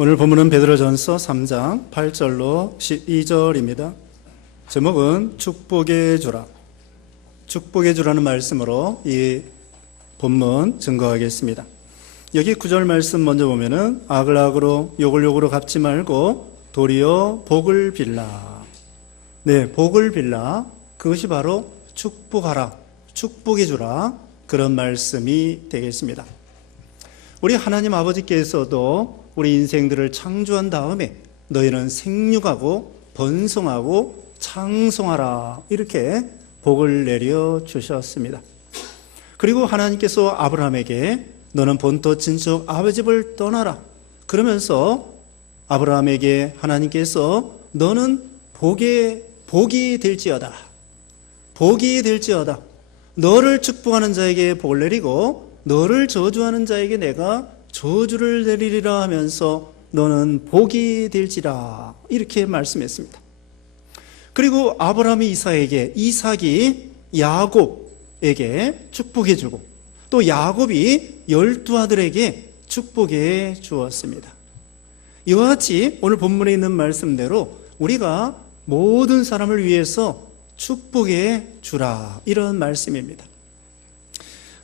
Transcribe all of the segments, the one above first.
오늘 본문은 베드로전서 3장 8절로 12절입니다. 제목은 축복의 주라. 축복의 주라는 말씀으로 이 본문 증거하겠습니다. 여기 9절 말씀 먼저 보면은 악을 악으로 욕을 욕으로 갚지 말고 도리어 복을 빌라. 네, 복을 빌라. 그것이 바로 축복하라, 축복의 주라, 그런 말씀이 되겠습니다. 우리 하나님 아버지께서도 우리 인생들을 창조한 다음에 너희는 생육하고 번성하고 창성하라, 이렇게 복을 내려 주셨습니다. 그리고 하나님께서 아브라함에게 너는 본토 친척 아버지 집을 떠나라, 그러면서 아브라함에게 하나님께서 너는 복이 될지어다, 복이 될지어다, 너를 축복하는 자에게 복을 내리고 너를 저주하는 자에게 내가 저주를 내리리라 하면서 너는 복이 될지라, 이렇게 말씀했습니다. 그리고 아브라함이 이삭이 야곱에게 축복해주고 또 야곱이 12 아들에게 축복해 주었습니다. 이와 같이 오늘 본문에 있는 말씀대로 우리가 모든 사람을 위해서 축복해 주라, 이런 말씀입니다.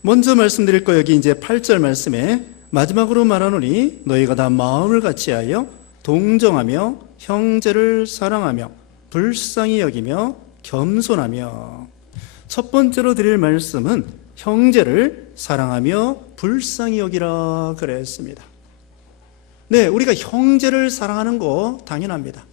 먼저 말씀드릴 거 여기 이제 8절 말씀에 마지막으로 말하노니 너희가 다 마음을 같이하여 동정하며 형제를 사랑하며 불쌍히 여기며 겸손하며. 첫 번째로 드릴 말씀은 형제를 사랑하며 불쌍히 여기라 그랬습니다. 네, 우리가 형제를 사랑하는 거 당연합니다.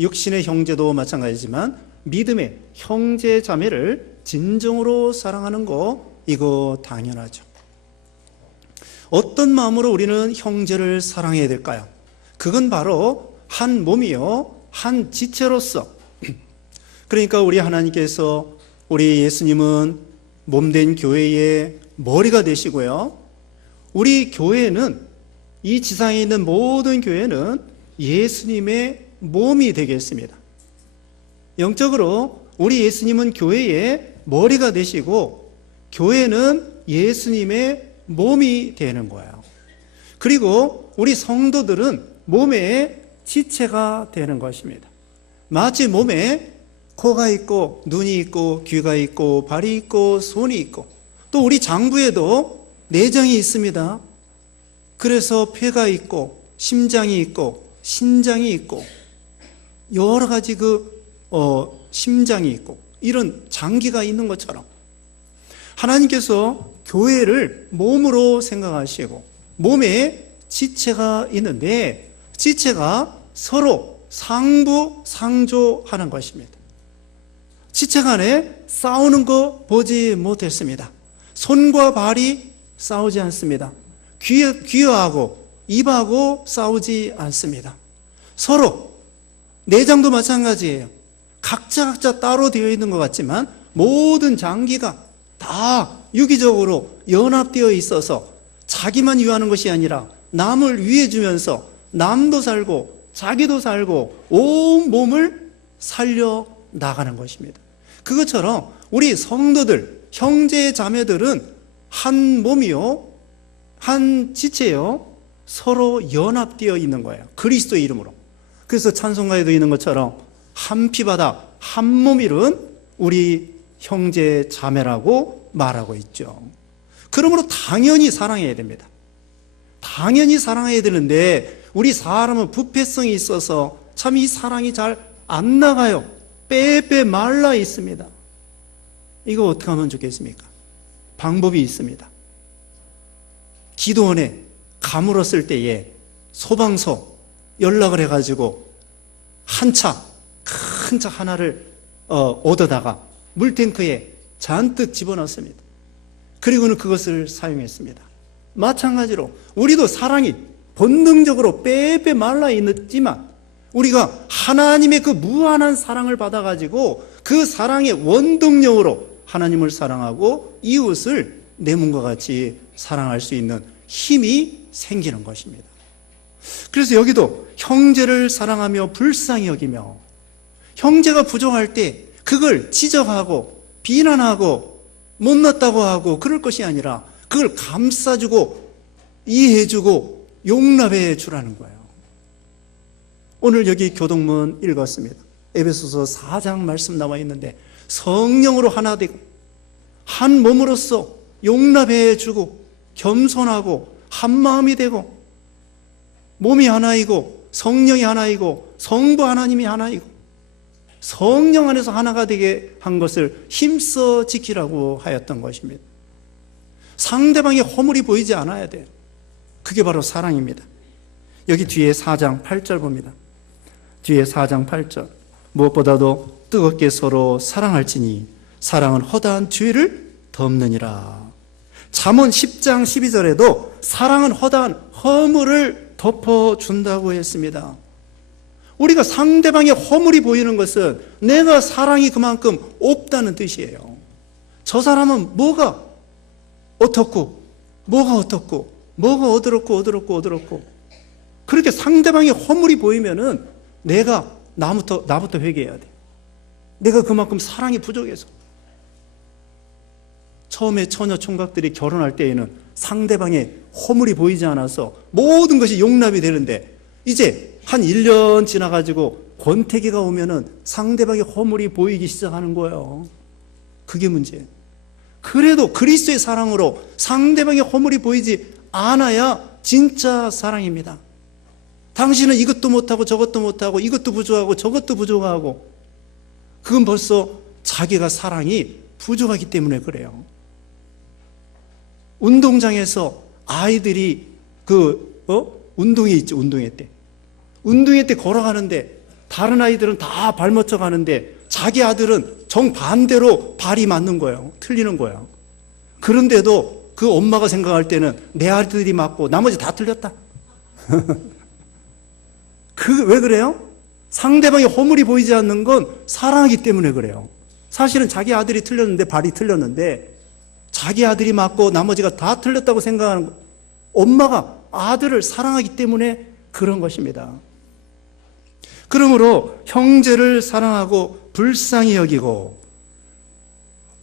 육신의 형제도 마찬가지지만 믿음의 형제 자매를 진정으로 사랑하는 거, 이거 당연하죠. 어떤 마음으로 우리는 형제를 사랑해야 될까요? 그건 바로 한 몸이요, 한 지체로서. 그러니까 우리 하나님께서 우리 예수님은 몸된 교회의 머리가 되시고요, 우리 교회는, 이 지상에 있는 모든 교회는 예수님의 몸이 되겠습니다. 영적으로 우리 예수님은 교회의 머리가 되시고 교회는 예수님의 몸이 되는 거예요. 그리고 우리 성도들은 몸의 지체가 되는 것입니다. 마치 몸에 코가 있고 눈이 있고 귀가 있고 발이 있고 손이 있고 또 우리 장부에도 내장이 있습니다. 그래서 폐가 있고 심장이 있고 신장이 있고 여러 가지 심장이 있고 이런 장기가 있는 것처럼 하나님께서 교회를 몸으로 생각하시고 몸에 지체가 있는데 지체가 서로 상부상조하는 것입니다. 지체 간에 싸우는 거 보지 못했습니다. 손과 발이 싸우지 않습니다. 귀하고 입하고 싸우지 않습니다. 서로 내장도 마찬가지예요. 각자 따로 되어 있는 것 같지만 모든 장기가 다 유기적으로 연합되어 있어서 자기만 위하는 것이 아니라 남을 위해주면서 남도 살고 자기도 살고 온 몸을 살려 나가는 것입니다. 그것처럼 우리 성도들, 형제 자매들은 한 몸이요, 한 지체요, 서로 연합되어 있는 거예요. 그리스도의 이름으로. 그래서 찬송가에도 있는 것처럼 한 피바다 한 몸 이룬 우리 형제 자매라고 말하고 있죠. 그러므로 당연히 사랑해야 됩니다. 당연히 사랑해야 되는데 우리 사람은 부패성이 있어서 참 이 사랑이 잘 안 나가요. 빼빼 말라 있습니다. 이거 어떻게 하면 좋겠습니까? 방법이 있습니다. 기도원에 가물었을 때에 소방서 연락을 해가지고 한 차, 큰 차 하나를 얻어다가 물탱크에 잔뜩 집어넣습니다. 그리고는 그것을 사용했습니다. 마찬가지로 우리도 사랑이 본능적으로 빼빼 말라 있지만 우리가 하나님의 그 무한한 사랑을 받아가지고 그 사랑의 원동력으로 하나님을 사랑하고 이웃을 내 몸과 같이 사랑할 수 있는 힘이 생기는 것입니다. 그래서 여기도 형제를 사랑하며 불쌍히 여기며, 형제가 부족할 때 그걸 지적하고 비난하고 못났다고 하고 그럴 것이 아니라 그걸 감싸주고 이해해주고 용납해 주라는 거예요. 오늘 여기 교동문 읽었습니다. 에베소서 4장 말씀 나와 있는데 성령으로 하나 되고 한 몸으로서 용납해 주고 겸손하고 한 마음이 되고 몸이 하나이고 성령이 하나이고 성부 하나님이 하나이고 성령 안에서 하나가 되게 한 것을 힘써 지키라고 하였던 것입니다. 상대방의 허물이 보이지 않아야 돼요. 그게 바로 사랑입니다. 여기 뒤에 4장 8절 봅니다. 뒤에 4장 8절. 무엇보다도 뜨겁게 서로 사랑할지니 사랑은 허다한 죄를 덮느니라. 잠언 10장 12절에도 사랑은 허다한 허물을 덮어준다고 했습니다. 우리가 상대방의 허물이 보이는 것은 내가 사랑이 그만큼 없다는 뜻이에요. 저 사람은 뭐가 어떻고 뭐가 어떻고 뭐가 어드럽고 그렇게 상대방의 허물이 보이면은 내가 나부터 회개해야 돼. 내가 그만큼 사랑이 부족해서. 처음에 처녀 총각들이 결혼할 때에는 상대방의 허물이 보이지 않아서 모든 것이 용납이 되는데 이제 한 1년 지나가지고 권태기가 오면은 상대방의 허물이 보이기 시작하는 거예요. 그게 문제예요. 그래도 그리스도의 사랑으로 상대방의 허물이 보이지 않아야 진짜 사랑입니다. 당신은 이것도 못하고 저것도 못하고 이것도 부족하고 저것도 부족하고 그건 벌써 자기가 사랑이 부족하기 때문에 그래요. 운동장에서 아이들이 운동회 있죠. 운동회 때 걸어가는데 다른 아이들은 다 발맞춰 가는데 자기 아들은 정반대로 발이 맞는 거예요. 틀리는 거예요. 그런데도 그 엄마가 생각할 때는 내 아들이 맞고 나머지 다 틀렸다. 왜 그래요? 상대방의 허물이 보이지 않는 건 사랑하기 때문에 그래요. 사실은 자기 아들이 틀렸는데 발이 틀렸는데 자기 아들이 맞고 나머지가 다 틀렸다고 생각하는 거. 엄마가 아들을 사랑하기 때문에 그런 것입니다. 그러므로 형제를 사랑하고 불쌍히 여기고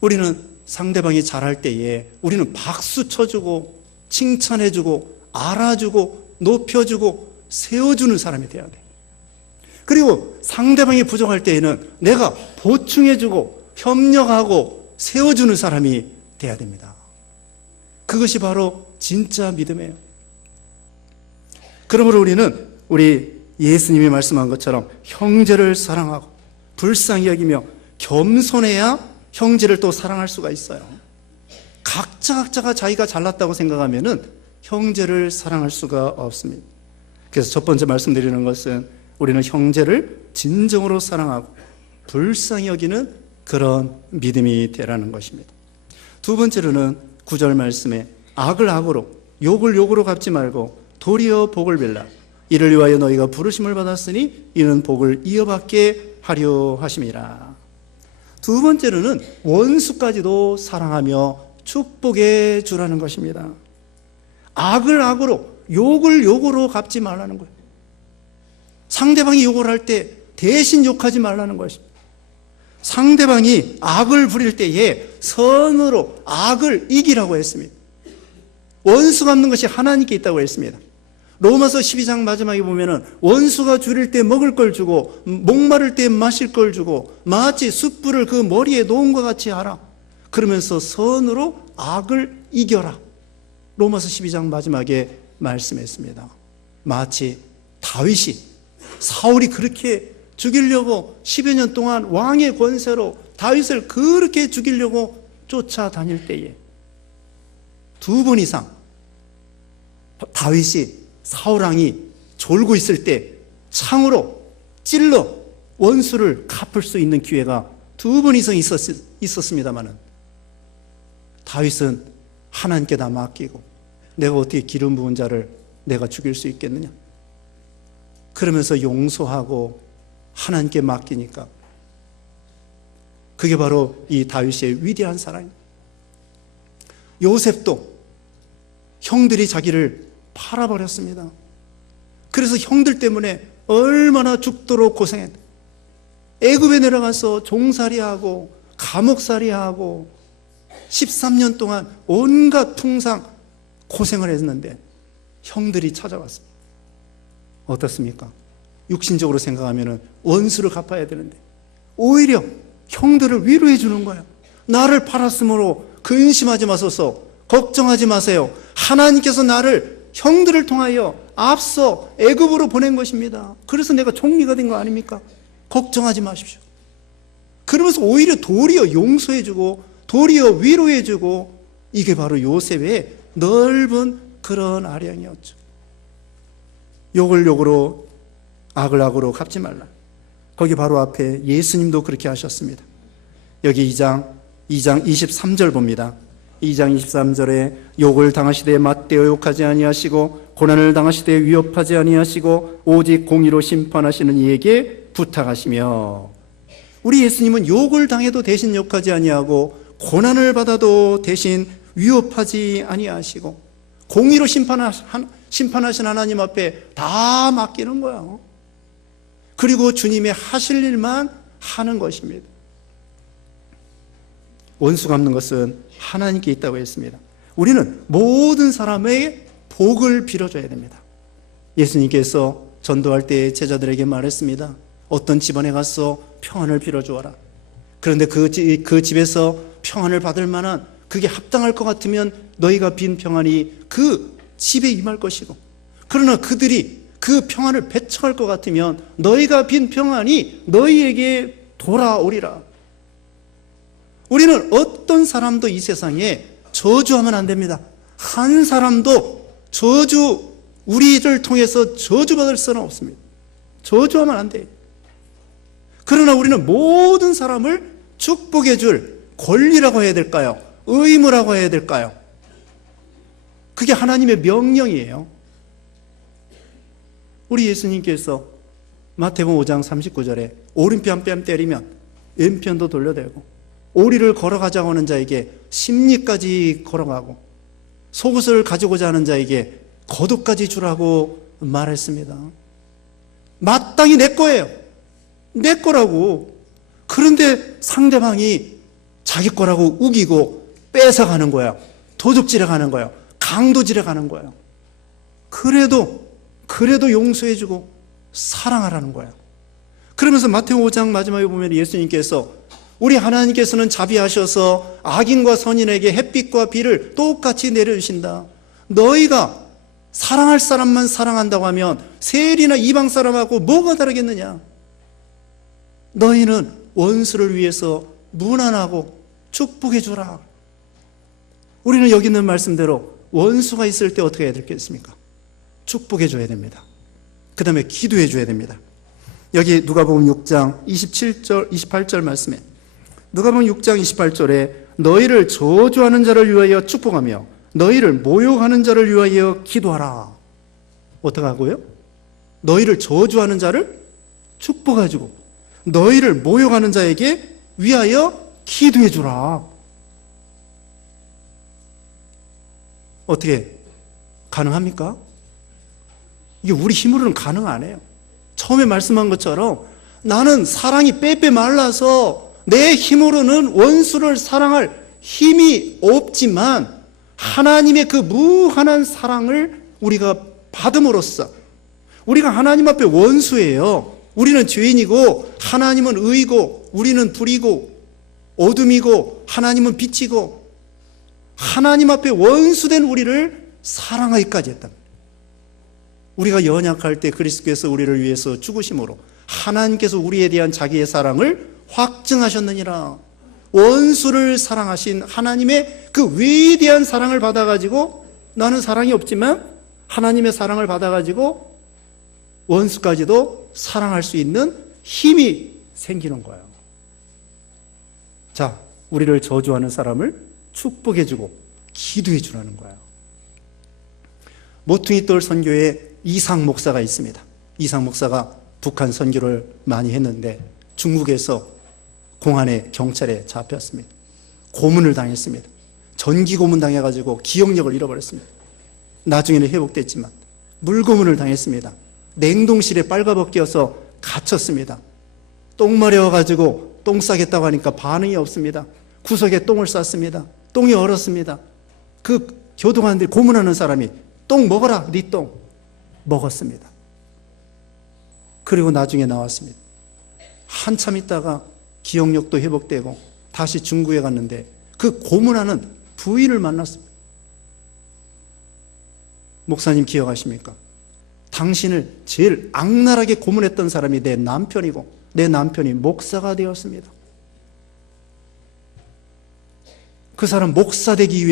우리는 상대방이 잘할 때에 우리는 박수 쳐주고 칭찬해주고 알아주고 높여주고 세워주는 사람이 되어야 돼. 그리고 상대방이 부족할 때에는 내가 보충해주고 협력하고 세워주는 사람이 돼야 됩니다. 그것이 바로 진짜 믿음이에요. 그러므로 우리 예수님이 말씀한 것처럼 형제를 사랑하고 불쌍히 여기며 겸손해야 형제를 또 사랑할 수가 있어요. 각자가 자기가 잘났다고 생각하면은 형제를 사랑할 수가 없습니다. 그래서 첫 번째 말씀드리는 것은 우리는 형제를 진정으로 사랑하고 불쌍히 여기는 그런 믿음이 되라는 것입니다. 두 번째로는 9절 말씀에 악을 악으로 욕을 욕으로 갚지 말고 도리어 복을 빌라. 이를 위하여 너희가 부르심을 받았으니 이는 복을 이어받게 하려 하심이라. 두 번째로는 원수까지도 사랑하며 축복해 주라는 것입니다. 악을 악으로 욕을 욕으로 갚지 말라는 거예요. 상대방이 욕을 할 때 대신 욕하지 말라는 것입니다. 상대방이 악을 부릴 때에 선으로 악을 이기라고 했습니다. 원수 갚는 것이 하나님께 있다고 했습니다. 로마서 12장 마지막에 보면은 원수가 줄일 때 먹을 걸 주고 목마를 때 마실 걸 주고 마치 숯불을 그 머리에 놓은 것 같이 하라. 그러면서 선으로 악을 이겨라. 로마서 12장 마지막에 말씀했습니다. 마치 다윗이 사울이 그렇게 죽이려고 10여 년 동안 왕의 권세로 다윗을 그렇게 죽이려고 쫓아다닐 때에 2번 이상 다윗이 사울왕이 졸고 있을 때 창으로 찔러 원수를 갚을 수 있는 기회가 2번 이상 있었습니다마는 다윗은 하나님께 다 맡기고 내가 어떻게 기름 부은 자를 내가 죽일 수 있겠느냐? 그러면서 용서하고 하나님께 맡기니까 그게 바로 이 다윗의 위대한 사랑입니다. 요셉도 형들이 자기를 팔아버렸습니다. 그래서 형들 때문에 얼마나 죽도록 고생했다. 애굽에 내려가서 종살이하고 감옥살이하고 13년 동안 온갖 풍상 고생을 했는데 형들이 찾아왔습니다. 어떻습니까? 육신적으로 생각하면 원수를 갚아야 되는데 오히려 형들을 위로해 주는 거예요. 나를 팔았으므로 근심하지 마소서, 걱정하지 마세요. 하나님께서 나를 형들을 통하여 앞서 애굽으로 보낸 것입니다. 그래서 내가 총리가 된 거 아닙니까? 걱정하지 마십시오. 그러면서 오히려 도리어 용서해 주고 도리어 위로해 주고, 이게 바로 요셉의 넓은 그런 아량이었죠. 욕을 욕으로 악을 악으로 갚지 말라. 거기 바로 앞에 예수님도 그렇게 하셨습니다. 여기 2장 23절 봅니다. 2장 23절에 욕을 당하시되 맞대어 욕하지 아니하시고 고난을 당하시되 위협하지 아니하시고 오직 공의로 심판하시는 이에게 부탁하시며. 우리 예수님은 욕을 당해도 대신 욕하지 아니하고 고난을 받아도 대신 위협하지 아니하시고 공의로 심판하신 하나님 앞에 다 맡기는 거예요. 그리고 주님의 하실 일만 하는 것입니다. 원수 갚는 것은 하나님께 있다고 했습니다. 우리는 모든 사람의 복을 빌어줘야 됩니다. 예수님께서 전도할 때 제자들에게 말했습니다. 어떤 집안에 가서 평안을 빌어주어라. 그런데 그 집에서 평안을 받을 만한, 그게 합당할 것 같으면 너희가 빈 평안이 그 집에 임할 것이고, 그러나 그들이 그 평안을 배척할 것 같으면 너희가 빈 평안이 너희에게 돌아오리라. 우리는 어떤 사람도 이 세상에 저주하면 안 됩니다. 한 사람도 우리를 통해서 저주받을 수는 없습니다. 저주하면 안 돼요. 그러나 우리는 모든 사람을 축복해 줄 권리라고 해야 될까요? 의무라고 해야 될까요? 그게 하나님의 명령이에요. 우리 예수님께서 마태복음 5장 39절에 오른편 뺨 때리면 왼편도 돌려대고, 오리를 걸어가자고 하는 자에게 심리까지 걸어가고, 속옷을 가지고자 하는 자에게 겉옷까지 주라고 말했습니다. 마땅히 내 거예요. 내 거라고. 그런데 상대방이 자기 거라고 우기고 뺏어가는 거야. 도둑질해 가는 거야. 강도질해 가는 거야. 그래도 용서해주고 사랑하라는 거야. 그러면서 마태복음 5장 마지막에 보면 예수님께서, 우리 하나님께서는 자비하셔서 악인과 선인에게 햇빛과 비를 똑같이 내려주신다. 너희가 사랑할 사람만 사랑한다고 하면 세리나 이방 사람하고 뭐가 다르겠느냐? 너희는 원수를 위해서 무난하고 축복해 주라. 우리는 여기 있는 말씀대로 원수가 있을 때 어떻게 해야 되겠습니까? 축복해 줘야 됩니다. 그 다음에 기도해 줘야 됩니다. 여기 누가복음 6장 27절 28절 말씀에, 누가복음 6장 28절에 너희를 저주하는 자를 위하여 축복하며 너희를 모욕하는 자를 위하여 기도하라. 어떻게 하고요? 너희를 저주하는 자를 축복해주고 너희를 모욕하는 자에게 위하여 기도해 주라. 어떻게 가능합니까? 이게 우리 힘으로는 가능 안 해요. 처음에 말씀한 것처럼 나는 사랑이 빼빼 말라서 내 힘으로는 원수를 사랑할 힘이 없지만, 하나님의 그 무한한 사랑을 우리가 받음으로써, 우리가 하나님 앞에 원수예요. 우리는 죄인이고 하나님은 의이고, 우리는 불이고 어둠이고 하나님은 빛이고, 하나님 앞에 원수된 우리를 사랑하기까지 했다. 우리가 연약할 때 그리스도께서 우리를 위해서 죽으심으로 하나님께서 우리에 대한 자기의 사랑을 확증하셨느니라. 원수를 사랑하신 하나님의 그 위대한 사랑을 받아가지고, 나는 사랑이 없지만 하나님의 사랑을 받아가지고 원수까지도 사랑할 수 있는 힘이 생기는 거예요. 자, 우리를 저주하는 사람을 축복해주고 기도해주라는 거예요. 모퉁이 돌 선교에 이상 목사가 있습니다. 이상 목사가 북한 선교를 많이 했는데 중국에서 공안에 경찰에 잡혔습니다. 고문을 당했습니다. 전기 고문 당해가지고 기억력을 잃어버렸습니다. 나중에는 회복됐지만 물고문을 당했습니다. 냉동실에 빨가벗겨서 갇혔습니다. 똥 마려워가지고 똥 싸겠다고 하니까 반응이 없습니다. 구석에 똥을 쌌습니다. 똥이 얼었습니다. 그 교도관들이 고문하는 사람이 똥 먹어라, 네 똥. 먹었습니다. 그리고 나중에 나왔습니다. 한참 있다가 기억력도 회복되고 다시 중국에 갔는데 그 고문하는 부인을 만났습니다. 목사님 기억하십니까? 당신을 제일 악랄하게 고문했던 사람이 내 남편이고 내 남편이 목사가 되었습니다. 그 사람 목사 되게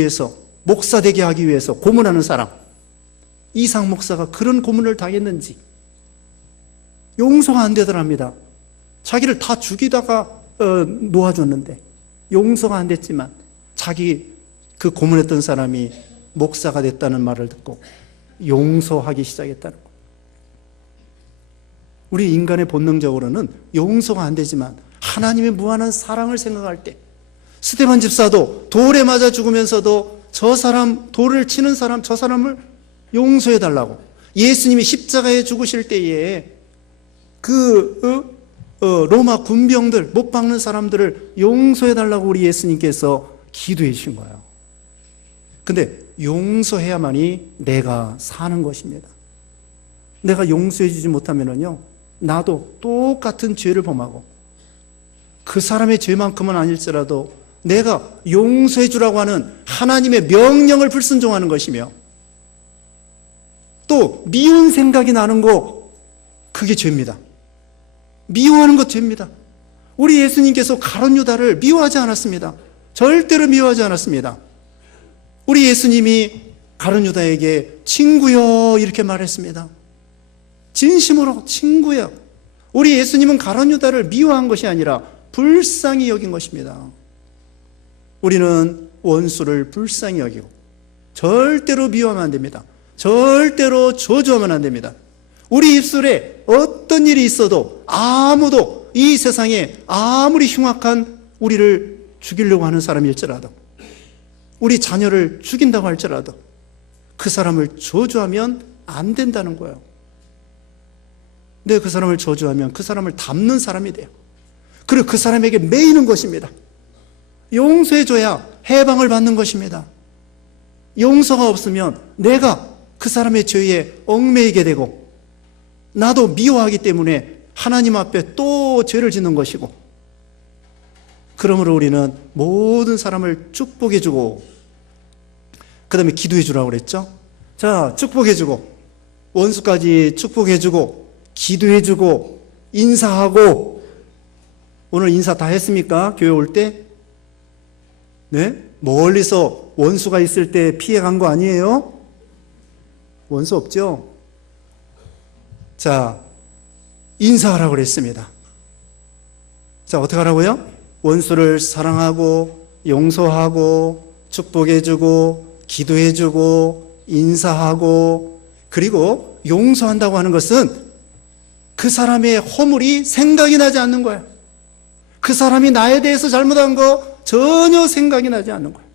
하기 위해서 고문하는 사람, 이상 목사가 그런 고문을 당했는지 용서가 안 되더랍니다. 자기를 다 죽이다가 놓아줬는데 용서가 안 됐지만 자기 그 고문했던 사람이 목사가 됐다는 말을 듣고 용서하기 시작했다는 거예요. 우리 인간의 본능적으로는 용서가 안 되지만 하나님의 무한한 사랑을 생각할 때, 스데반 집사도 돌에 맞아 죽으면서도 저 사람, 돌을 치는 사람, 저 사람을 용서해 달라고, 예수님이 십자가에 죽으실 때에 로마 군병들, 못 박는 사람들을 용서해 달라고 우리 예수님께서 기도해 주신 거예요. 근데 용서해야만이 내가 사는 것입니다. 내가 용서해 주지 못하면요, 나도 똑같은 죄를 범하고 그 사람의 죄만큼은 아닐지라도 내가 용서해 주라고 하는 하나님의 명령을 불순종하는 것이며, 또 미운 생각이 나는 거, 그게 죄입니다. 미워하는 것 죄입니다. 우리 예수님께서 가룟 유다를 미워하지 않았습니다. 절대로 미워하지 않았습니다. 우리 예수님이 가룟 유다에게 친구여 이렇게 말했습니다. 진심으로 친구야. 우리 예수님은 가룟 유다를 미워한 것이 아니라 불쌍히 여긴 것입니다. 우리는 원수를 불쌍히 여기고 절대로 미워하면 안 됩니다. 절대로 저주하면 안 됩니다. 우리 입술에 어떤 일이 있어도 아무도 이 세상에 아무리 흉악한 우리를 죽이려고 하는 사람일지라도, 우리 자녀를 죽인다고 할지라도 그 사람을 저주하면 안 된다는 거예요. 내가 그 사람을 저주하면 그 사람을 닮는 사람이 돼요. 그리고 그 사람에게 매이는 것입니다. 용서해줘야 해방을 받는 것입니다. 용서가 없으면 내가 그 사람의 죄에 얽매이게 되고 나도 미워하기 때문에 하나님 앞에 또 죄를 짓는 것이고, 그러므로 우리는 모든 사람을 축복해주고, 그 다음에 기도해주라고 그랬죠. 자, 축복해주고, 원수까지 축복해주고, 기도해주고, 인사하고. 오늘 인사 다 했습니까? 교회 올 때? 네? 멀리서 원수가 있을 때 피해간 거 아니에요? 원수 없죠? 자, 인사하라고 그랬습니다. 자, 어떻게 하라고요? 원수를 사랑하고, 용서하고, 축복해주고, 기도해주고, 인사하고, 그리고 용서한다고 하는 것은 그 사람의 허물이 생각이 나지 않는 거예요. 그 사람이 나에 대해서 잘못한 거 전혀 생각이 나지 않는 거예요.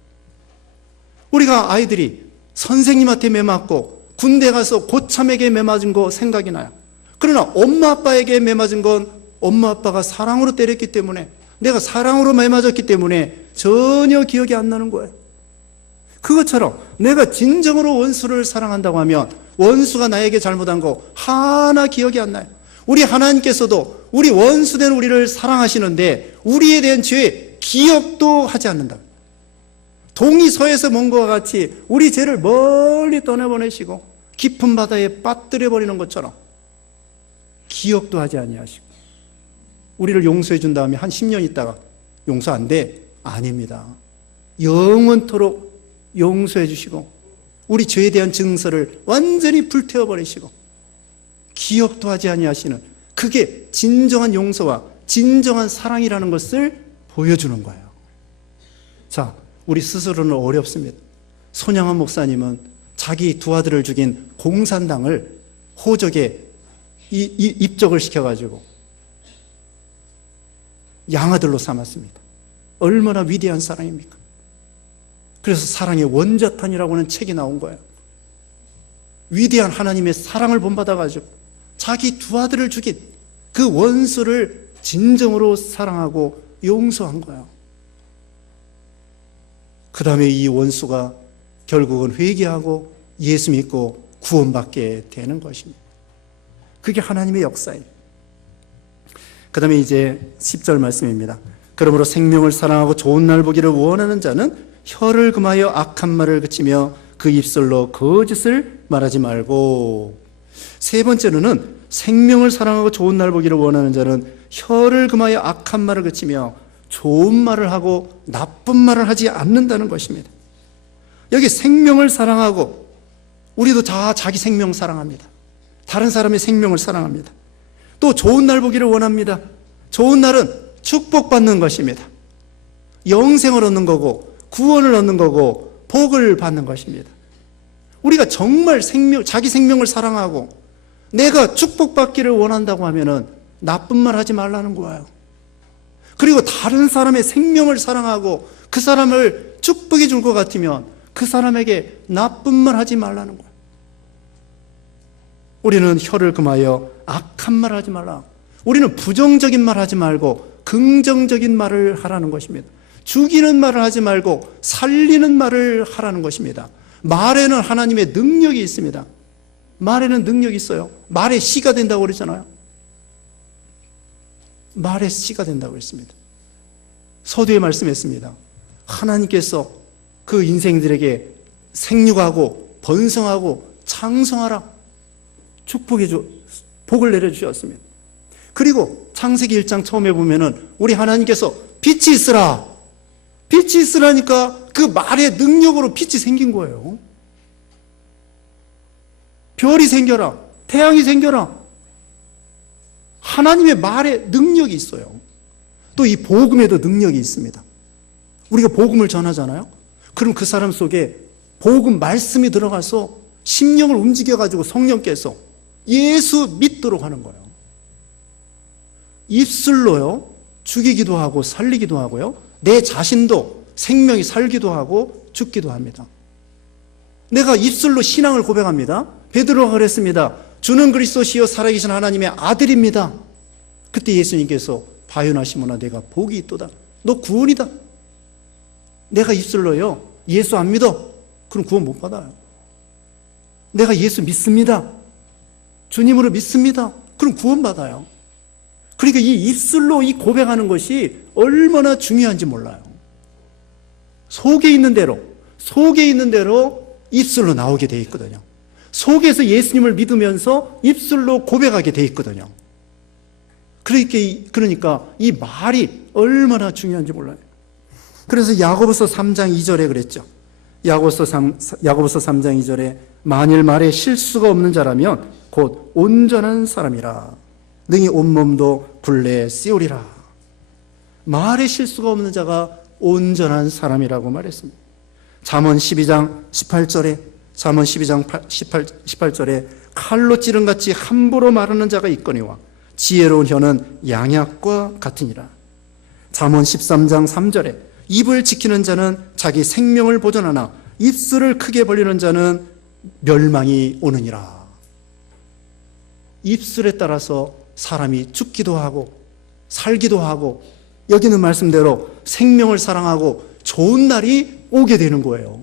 우리가 아이들이 선생님한테 매맞고 군대 가서 고참에게 매맞은 거 생각이 나요. 그러나 엄마 아빠에게 매맞은 건 엄마 아빠가 사랑으로 때렸기 때문에, 내가 사랑으로 매맞았기 때문에 전혀 기억이 안 나는 거예요. 그것처럼 내가 진정으로 원수를 사랑한다고 하면 원수가 나에게 잘못한 거 하나 기억이 안 나요. 우리 하나님께서도 우리 원수된 우리를 사랑하시는데 우리에 대한 죄 기억도 하지 않는다. 동이 서에서 먼 것과 같이 우리 죄를 멀리 떠내보내시고 깊은 바다에 빠뜨려 버리는 것처럼 기억도 하지 아니하시고, 우리를 용서해 준 다음에 한 10년 있다가 용서 안 돼? 아닙니다. 영원토록 용서해 주시고 우리 죄에 대한 증서를 완전히 불태워 버리시고 기억도 하지 아니하시는, 그게 진정한 용서와 진정한 사랑이라는 것을 보여주는 거예요. 자, 우리 스스로는 어렵습니다. 손양원 목사님은 자기 두 아들을 죽인 공산당을 호적에 입적을 시켜가지고 양아들로 삼았습니다. 얼마나 위대한 사랑입니까? 그래서 사랑의 원자탄이라고 하는 책이 나온 거예요. 위대한 하나님의 사랑을 본받아가지고 자기 두 아들을 죽인 그 원수를 진정으로 사랑하고 용서한 거예요. 그 다음에 이 원수가 결국은 회개하고 예수 믿고 구원받게 되는 것입니다. 그게 하나님의 역사예요. 그 다음에 이제 10절 말씀입니다. 그러므로 생명을 사랑하고 좋은 날 보기를 원하는 자는 혀를 금하여 악한 말을 그치며 그 입술로 거짓을 말하지 말고. 세 번째로는 생명을 사랑하고 좋은 날 보기를 원하는 자는 혀를 금하여 악한 말을 그치며 좋은 말을 하고 나쁜 말을 하지 않는다는 것입니다. 여기 생명을 사랑하고, 우리도 다 자기 생명 사랑합니다. 다른 사람의 생명을 사랑합니다. 또 좋은 날 보기를 원합니다. 좋은 날은 축복받는 것입니다. 영생을 얻는 거고 구원을 얻는 거고 복을 받는 것입니다. 우리가 정말 자기 생명을 사랑하고 내가 축복받기를 원한다고 하면은 나쁜 말 하지 말라는 거예요. 그리고 다른 사람의 생명을 사랑하고 그 사람을 축복해 줄 것 같으면 그 사람에게 나쁜 말 하지 말라는 거예요. 우리는 혀를 금하여 악한 말 하지 말라. 우리는 부정적인 말 하지 말고 긍정적인 말을 하라는 것입니다. 죽이는 말을 하지 말고 살리는 말을 하라는 것입니다. 말에는 하나님의 능력이 있습니다. 말에는 능력이 있어요. 말에 씨가 된다고 그랬잖아요. 말에 씨가 된다고 했습니다. 서두에 말씀했습니다. 하나님께서 그 인생들에게 생육하고 번성하고 창성하라 복을 내려주셨습니다. 그리고 창세기 1장 처음에 보면은 우리 하나님께서 빛이 있으라. 빛이 있으라니까 그 말의 능력으로 빛이 생긴 거예요. 별이 생겨라. 태양이 생겨라. 하나님의 말에 능력이 있어요. 또 이 복음에도 능력이 있습니다. 우리가 복음을 전하잖아요. 그럼 그 사람 속에 복음 말씀이 들어가서 심령을 움직여가지고 성령께서 예수 믿도록 하는 거예요. 입술로요, 죽이기도 하고 살리기도 하고요. 내 자신도 생명이 살기도 하고 죽기도 합니다. 내가 입술로 신앙을 고백합니다. 베드로가 그랬습니다. 주는 그리스도시요 살아계신 하나님의 아들입니다. 그때 예수님께서 바요나 시몬아 내가 복이 있도다. 너 구원이다. 내가 입술로요 예수 안 믿어? 그럼 구원 못 받아요. 내가 예수 믿습니다. 주님으로 믿습니다. 그럼 구원 받아요. 그러니까 이 입술로 이 고백하는 것이 얼마나 중요한지 몰라요. 속에 있는 대로 입술로 나오게 돼 있거든요. 속에서 예수님을 믿으면서 입술로 고백하게 돼 있거든요. 그러니까 이 말이 얼마나 중요한지 몰라요. 그래서 야고보서 3장 2절에 그랬죠. 야고보서 3장 2절에 만일 말에 실수가 없는 자라면 곧 온전한 사람이라 능히 온몸도 굴레 씌우리라. 말에 실수가 없는 자가 온전한 사람이라고 말했습니다. 잠언 12장 18절에 칼로 찌른같이 함부로 말하는 자가 있거니와 지혜로운 혀는 양약과 같으니라. 잠언 13장 3절에 입을 지키는 자는 자기 생명을 보존하나 입술을 크게 벌리는 자는 멸망이 오느니라. 입술에 따라서 사람이 죽기도 하고 살기도 하고 여기는 말씀대로 생명을 사랑하고 좋은 날이 오게 되는 거예요.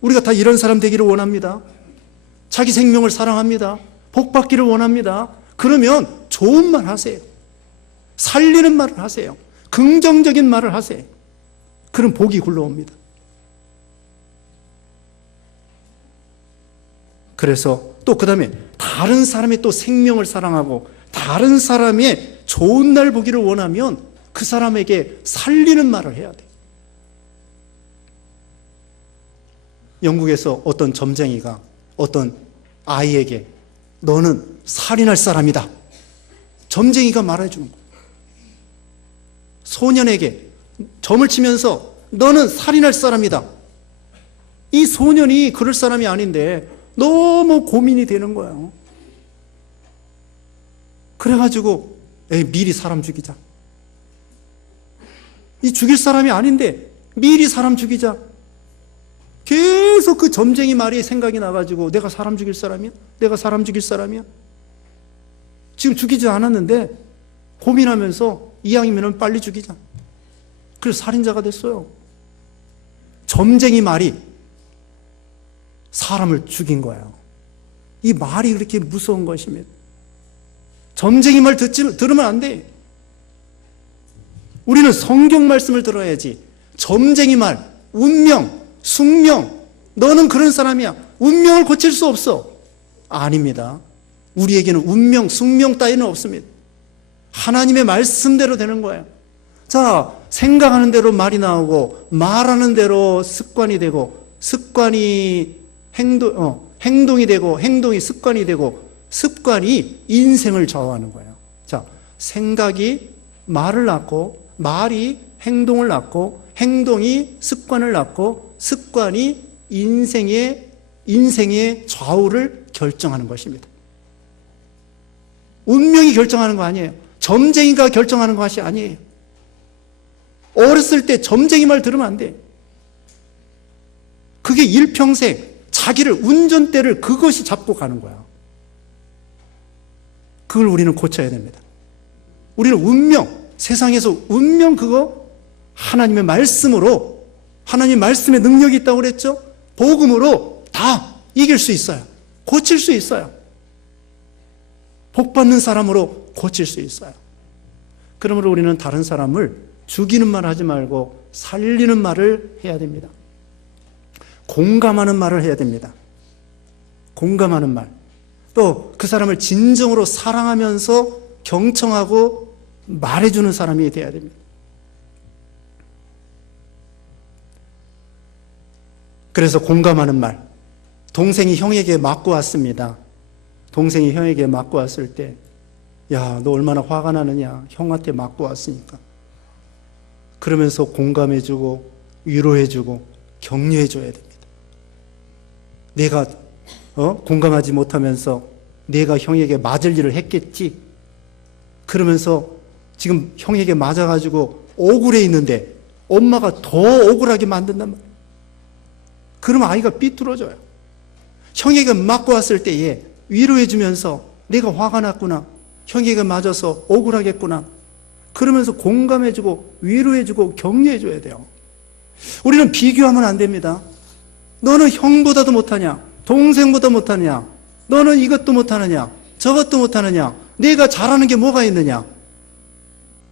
우리가 다 이런 사람 되기를 원합니다. 자기 생명을 사랑합니다. 복 받기를 원합니다. 그러면 좋은 말 하세요. 살리는 말을 하세요. 긍정적인 말을 하세요. 그럼 복이 굴러옵니다. 그래서 또 그 다음에 다른 사람의 또 생명을 사랑하고 다른 사람의 좋은 날 보기를 원하면 그 사람에게 살리는 말을 해야 돼. 영국에서 어떤 점쟁이가 어떤 아이에게 너는 살인할 사람이다. 점쟁이가 말해주는 거예요. 소년에게 점을 치면서 너는 살인할 사람이다. 이 소년이 그럴 사람이 아닌데 너무 고민이 되는 거예요. 그래가지고 미리 사람 죽이자. 이 죽일 사람이 아닌데 미리 사람 죽이자. 계속 그 점쟁이 말이 생각이 나가지고 내가 사람 죽일 사람이야? 내가 사람 죽일 사람이야? 지금 죽이지 않았는데 고민하면서 이왕이면 빨리 죽이자. 그래서 살인자가 됐어요. 점쟁이 말이 사람을 죽인 거예요. 이 말이 그렇게 무서운 것입니다. 점쟁이 말 들으면 안 돼. 우리는 성경 말씀을 들어야지. 점쟁이 말, 운명, 숙명, 너는 그런 사람이야. 운명을 고칠 수 없어. 아닙니다. 우리에게는 운명, 숙명 따위는 없습니다. 하나님의 말씀대로 되는 거예요. 자, 생각하는 대로 말이 나오고 말하는 대로 습관이 되고 습관이 행동이 되고 행동이 습관이 되고 습관이 인생을 좌우하는 거예요. 자, 생각이 말을 낳고 말이 행동을 낳고 행동이 습관을 낳고 습관이 인생의 좌우를 결정하는 것입니다. 운명이 결정하는 거 아니에요. 점쟁이가 결정하는 것이 아니에요. 어렸을 때 점쟁이 말 들으면 안 돼. 그게 일평생 자기를 운전대를 그것이 잡고 가는 거야. 그걸 우리는 고쳐야 됩니다. 우리는 운명, 세상에서 운명 그거 하나님의 말씀으로, 하나님의 말씀의 능력이 있다고 그랬죠? 복음으로 다 이길 수 있어요. 고칠 수 있어요. 복받는 사람으로 고칠 수 있어요. 그러므로 우리는 다른 사람을 죽이는 말 하지 말고 살리는 말을 해야 됩니다. 공감하는 말을 해야 됩니다. 공감하는 말. 또 그 사람을 진정으로 사랑하면서 경청하고 말해주는 사람이 되어야 됩니다. 그래서 공감하는 말. 동생이 형에게 맞고 왔습니다. 동생이 형에게 맞고 왔을 때, 야, 너 얼마나 화가 나느냐. 형한테 맞고 왔으니까. 그러면서 공감해주고 위로해주고 격려해줘야 됩니다. 내가 공감하지 못하면서 내가 형에게 맞을 일을 했겠지. 그러면서 지금 형에게 맞아가지고 억울해 있는데 엄마가 더 억울하게 만든단 말이에요. 그러면 아이가 삐뚤어져요. 형에게 맞고 왔을 때에 위로해주면서 내가 화가 났구나. 형에게 맞아서 억울하겠구나. 그러면서 공감해주고 위로해주고 격려해줘야 돼요. 우리는 비교하면 안 됩니다. 너는 형보다도 못하냐? 동생보다 못하느냐? 너는 이것도 못하느냐? 저것도 못하느냐? 내가 잘하는 게 뭐가 있느냐?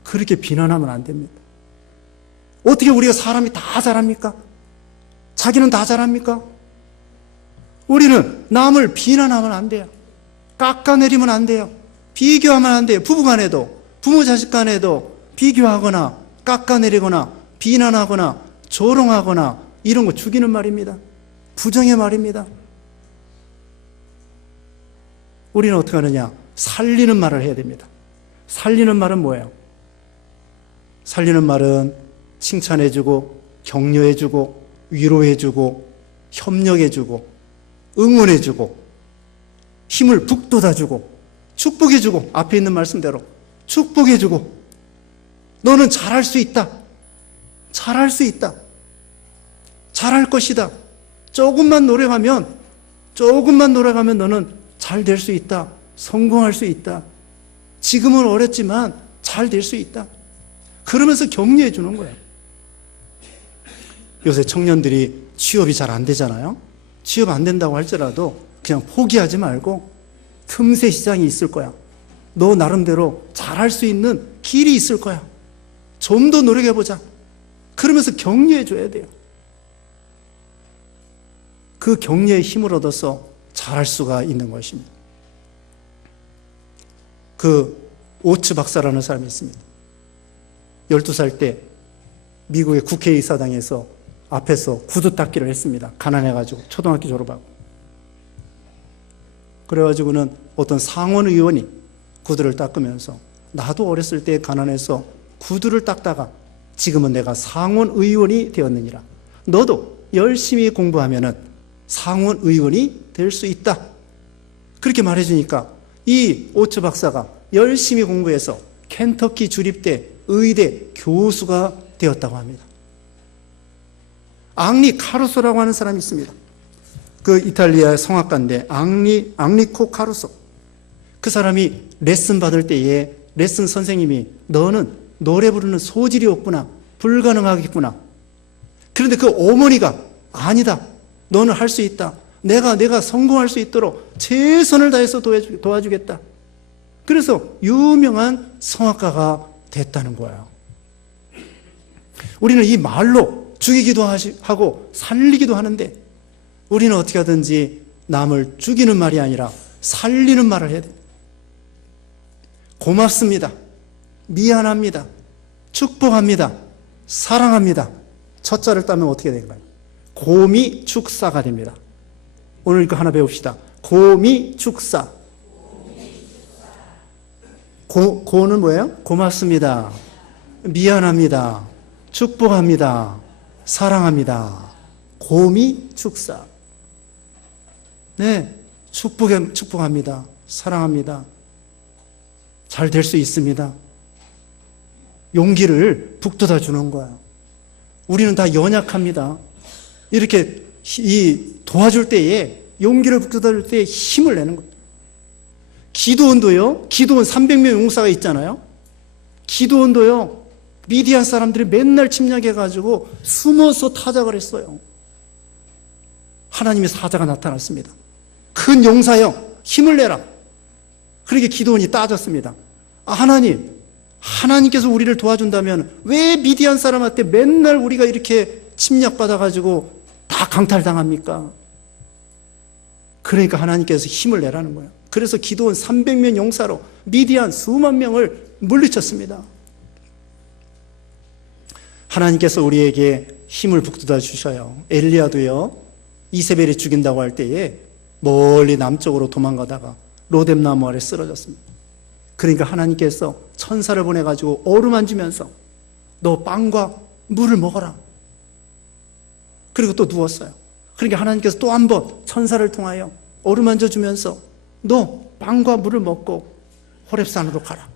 그렇게 비난하면 안 됩니다. 어떻게 우리가 사람이 다 잘합니까? 자기는 다 잘합니까? 우리는 남을 비난하면 안 돼요. 깎아내리면 안 돼요. 비교하면 안 돼요. 부부간에도 부모 자식 간에도 비교하거나 깎아내리거나 비난하거나 조롱하거나 이런 거 죽이는 말입니다. 부정의 말입니다. 우리는 어떻게 하느냐? 살리는 말을 해야 됩니다. 살리는 말은 뭐예요? 살리는 말은 칭찬해주고 격려해주고 위로해주고 협력해주고 응원해주고 힘을 북돋아주고 축복해주고 앞에 있는 말씀대로 축복해주고 너는 잘할 수 있다. 잘할 수 있다. 잘할 것이다. 조금만 노력하면 너는 잘 될 수 있다. 성공할 수 있다. 지금은 어렵지만 잘 될 수 있다. 그러면서 격려해 주는 거예요. 요새 청년들이 취업이 잘 안 되잖아요. 취업 안 된다고 할지라도 그냥 포기하지 말고 틈새 시장이 있을 거야. 너 나름대로 잘할 수 있는 길이 있을 거야. 좀 더 노력해보자. 그러면서 격려해 줘야 돼요. 그 격려의 힘을 얻어서 잘할 수가 있는 것입니다. 그 오츠 박사라는 사람이 있습니다. 12살 때 미국의 국회의사당에서 앞에서 구두 닦기를 했습니다. 가난해가지고 초등학교 졸업하고. 그래가지고는 어떤 상원 의원이 구두를 닦으면서 나도 어렸을 때 가난해서 구두를 닦다가 지금은 내가 상원 의원이 되었느니라. 너도 열심히 공부하면은 상원 의원이 될 수 있다. 그렇게 말해주니까 이 오츠 박사가 열심히 공부해서 켄터키 주립대 의대 교수가 되었다고 합니다. 앙리 카루소라고 하는 사람이 있습니다. 그 이탈리아 성악가인데 앙리코 카루소. 그 사람이 레슨 받을 때에 레슨 선생님이 너는 노래 부르는 소질이 없구나. 불가능하겠구나. 그런데 그 어머니가 아니다. 너는 할 수 있다. 내가 성공할 수 있도록 최선을 다해서 도와주겠다. 그래서 유명한 성악가가 됐다는 거예요. 우리는 이 말로 죽이기도 하고 살리기도 하는데, 우리는 어떻게 하든지 남을 죽이는 말이 아니라 살리는 말을 해야 돼요. 고맙습니다. 미안합니다. 축복합니다. 사랑합니다. 첫 자를 따면 어떻게 된가요? 고미축사가 됩니다. 오늘 이거 하나 배웁시다. 고미축사. 고는 뭐예요? 고맙습니다. 미안합니다. 축복합니다. 사랑합니다. 고미축사. 네, 축복합니다. 사랑합니다. 잘 될 수 있습니다. 용기를 북돋아 주는 거예요. 우리는 다 연약합니다. 이렇게 도와줄 때에, 용기를 북돋아 줄 때에 힘을 내는 거예요. 기도원도요, 기도원 300명 용사가 있잖아요. 기도원도요, 미디안 사람들이 맨날 침략해가지고 숨어서 타작을 했어요. 하나님의 사자가 나타났습니다. 큰 용사여, 힘을 내라. 그렇게 기도원이 따졌습니다. 하나님께서 우리를 도와준다면 왜 미디안 사람한테 맨날 우리가 이렇게 침략받아가지고 다 강탈당합니까? 그러니까 하나님께서 힘을 내라는 거예요. 그래서 기도원 300명 용사로 미디안 수만 명을 물리쳤습니다. 하나님께서 우리에게 힘을 북돋아 주셔요. 엘리야도요, 이세벨이 죽인다고 할 때에 멀리 남쪽으로 도망가다가 로뎀나무 아래 쓰러졌습니다. 그러니까 하나님께서 천사를 보내가지고 어루만지면서 너 빵과 물을 먹어라. 그리고 또 누웠어요. 그러니까 하나님께서 또 한 번 천사를 통하여 어루만져주면서 너 빵과 물을 먹고 호렙산으로 가라.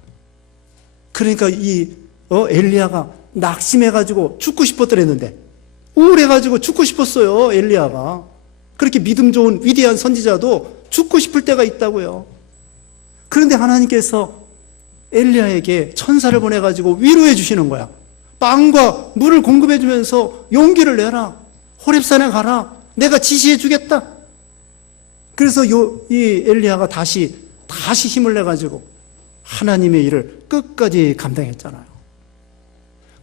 그러니까 엘리야가 낙심해가지고 죽고 싶었더랬는데, 우울해가지고 죽고 싶었어요. 엘리야가. 그렇게 믿음 좋은 위대한 선지자도 죽고 싶을 때가 있다고요. 그런데 하나님께서 엘리야에게 천사를 보내가지고 위로해 주시는 거야. 빵과 물을 공급해 주면서 용기를 내라. 호렙산에 가라. 내가 지시해 주겠다. 그래서 이 엘리야가 다시 힘을 내가지고 하나님의 일을 끝까지 감당했잖아요.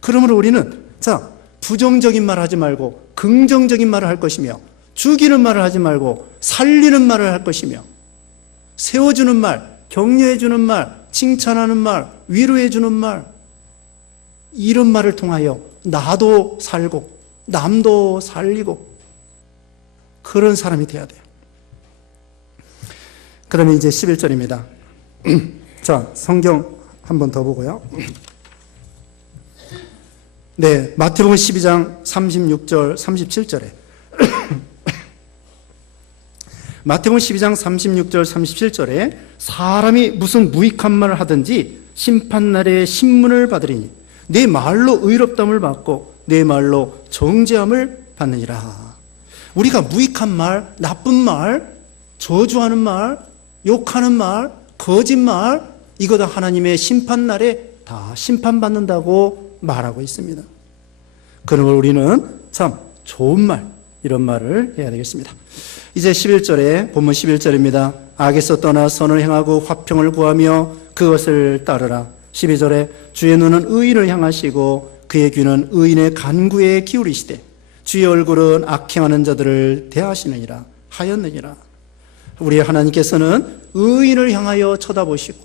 그러므로 우리는 부정적인 말 하지 말고 긍정적인 말을 할 것이며, 죽이는 말을 하지 말고 살리는 말을 할 것이며, 세워주는 말, 격려해주는 말, 칭찬하는 말, 위로해주는 말, 이런 말을 통하여 나도 살고 남도 살리고 그런 사람이 돼야 돼요. 그러면 이제 11절입니다. 자, 성경 한 번 더 보고요. 네, 마태복음 12장 36절, 37절에 마태복음 12장 36절, 37절에 사람이 무슨 무익한 말을 하든지 심판날에 신문을 받으리니 내 말로 의롭담을 받고 내 말로 정죄함을 받느니라. 우리가 무익한 말, 나쁜 말, 저주하는 말, 욕하는 말, 거짓말, 이거 다 하나님의 심판날에 다 심판받는다고 말하고 있습니다. 그러므로 우리는 참 좋은 말, 이런 말을 해야 되겠습니다. 이제 11절에, 본문 11절입니다. 악에서 떠나 선을 행하고 화평을 구하며 그것을 따르라. 12절에 주의 눈은 의인을 향하시고 그의 귀는 의인의 간구에 기울이시되 주의 얼굴은 악행하는 자들을 대하시느니라 하였느니라. 우리 하나님께서는 의인을 향하여 쳐다보시고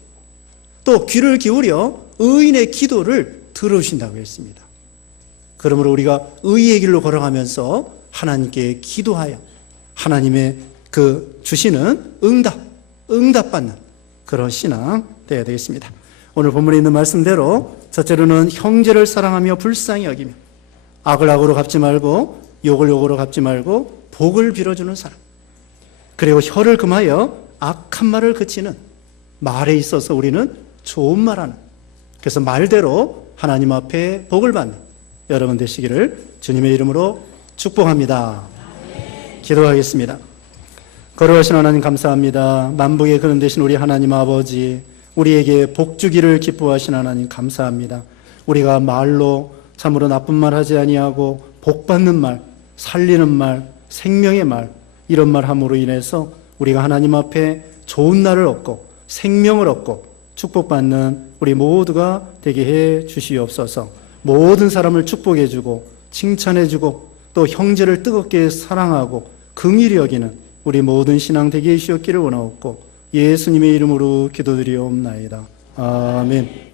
또 귀를 기울여 의인의 기도를 들으신다고 했습니다. 그러므로 우리가 의의 길로 걸어가면서 하나님께 기도하여 하나님의 그 주시는 응답받는 그런 신앙 되어야 되겠습니다. 오늘 본문에 있는 말씀대로 첫째로는 형제를 사랑하며 불쌍히 여기며 악을 악으로 갚지 말고 욕을 욕으로 갚지 말고 복을 빌어주는 사람, 그리고 혀를 금하여 악한 말을 그치는 말에 있어서 우리는 좋은 말하는, 그래서 말대로 하나님 앞에 복을 받는 여러분 되시기를 주님의 이름으로 축복합니다. 기도하겠습니다. 거룩하신 하나님 감사합니다. 만복의 근원 되신 우리 하나님 아버지, 우리에게 복 주기를 기뻐하신 하나님 감사합니다. 우리가 말로 참으로 나쁜 말 하지 아니하고 복 받는 말, 살리는 말, 생명의 말, 이런 말 함으로 인해서 우리가 하나님 앞에 좋은 날을 얻고 생명을 얻고 축복받는 우리 모두가 되게 해 주시옵소서. 모든 사람을 축복해 주고 칭찬해 주고 또 형제를 뜨겁게 사랑하고 긍휼히 여기는 우리 모든 신앙 되게 해주셨기를 원하옵고 예수님의 이름으로 기도드리옵나이다. 아멘.